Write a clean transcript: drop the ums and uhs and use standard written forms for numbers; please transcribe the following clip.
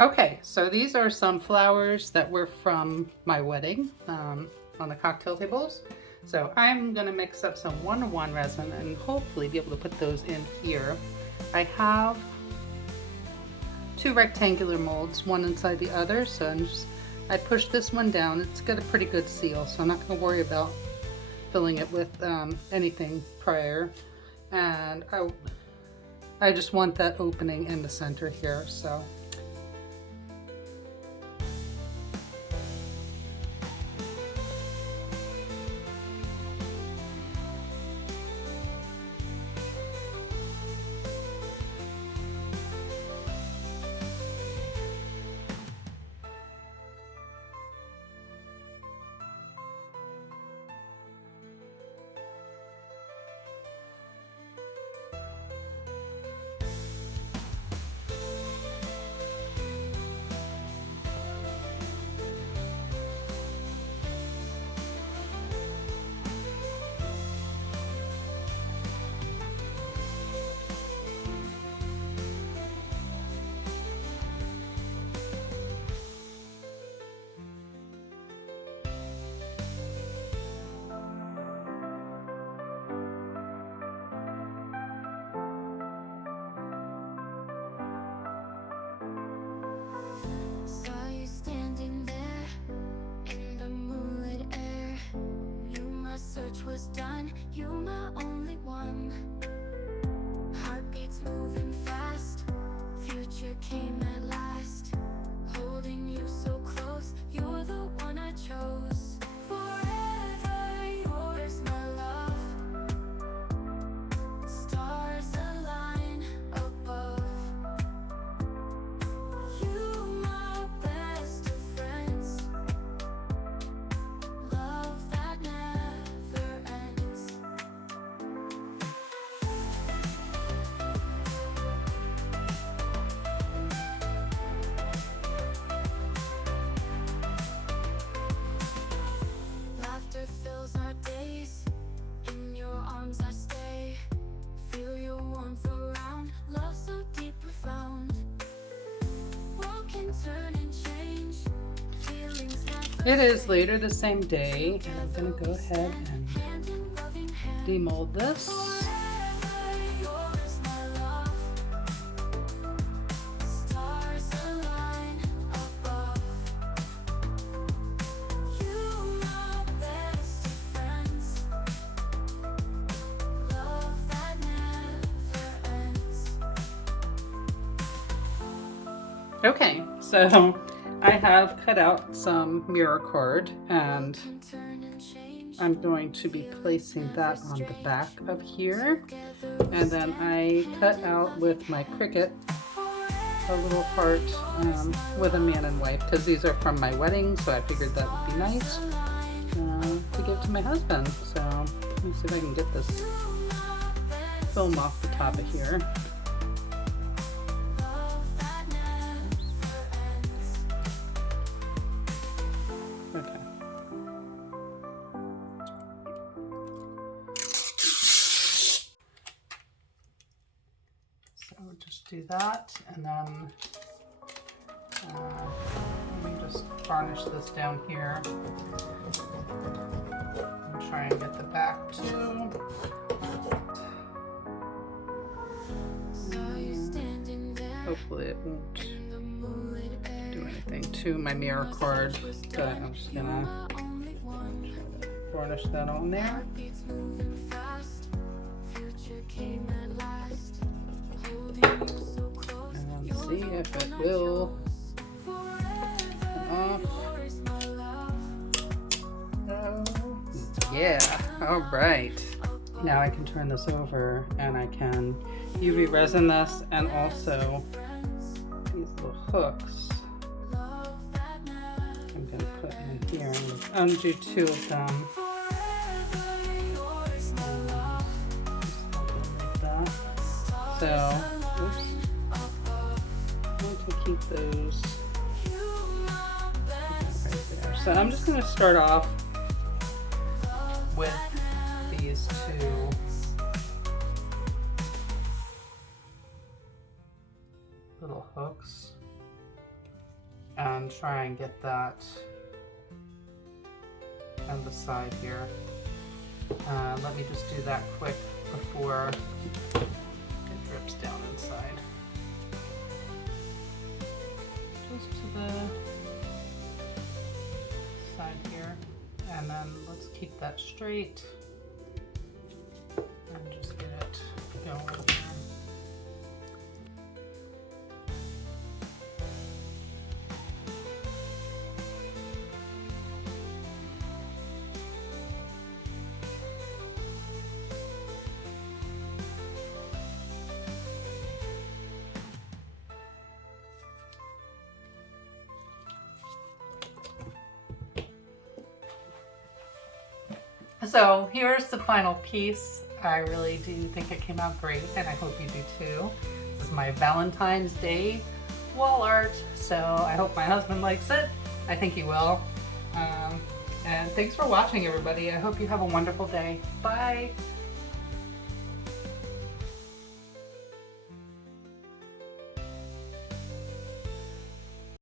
Okay, so these are some flowers that were from my wedding on the cocktail tables. So I'm gonna mix up some 101 resin and hopefully be able to put those in here. I have two rectangular molds, one inside the other, so I pushed this one down. It's got a pretty good seal, so I'm not gonna worry about filling it with anything prior. And I just want that opening in the center here, so. Was done, you my only one. Heartbeats moving fast, future came at last. Holding you so close, you're the one I chose. Forever yours, my love. Stars align above. You my best of friends. Love that never ends. Laughter fills our days. In your arms I stay. Feel your warmth around. Love so deep, profound. World can turn and change. Feelings never It is later the same day, and I'm gonna go ahead and hand in loving hand. demold this. Forever yours, my love. Stars align above. You my best of friends. Love that never ends. Okay, so I have cut out some mirror cord, and Can turn and change. I'm going to be placing that on the back of here. And then I cut out with my Cricut a little heart with a man and wife, because these are from my wedding, so I figured that would be nice to give to my husband. So let me see if I can get this film off the top of here. Love that never ends. Okay. So we'll just do that, and then let me just varnish this down here and try and get the back too. Saw you standing there Hopefully it won't in the moonlit air. do anything to my mirror cord, but I'm just gonna My only one. varnish that on there. Heartbeats moving fast. Future came at last. Holding you so close. And You're see the if it one I will chose. Forever come off. yours, my love. Oh, yeah, all right. Now I can turn this over and I can UV resin this, and also these little hooks Love that never I'm going to put in here. I'm going to undo two of them. forever yours, my love. Just like that. So, oops, I want to keep those You my best right there. So I'm just going to start off with these two little hooks. and try and get that on the side here. Let me just do that quick before it drips down inside. Just to the side here, and then let's keep that straight and just get it going here. So here's the final piece. I really do think it came out great, and I hope you do too. This is my Valentine's Day wall art, so I hope my husband likes it. I think he will. And thanks for watching, everybody. I hope you have a wonderful day. Bye!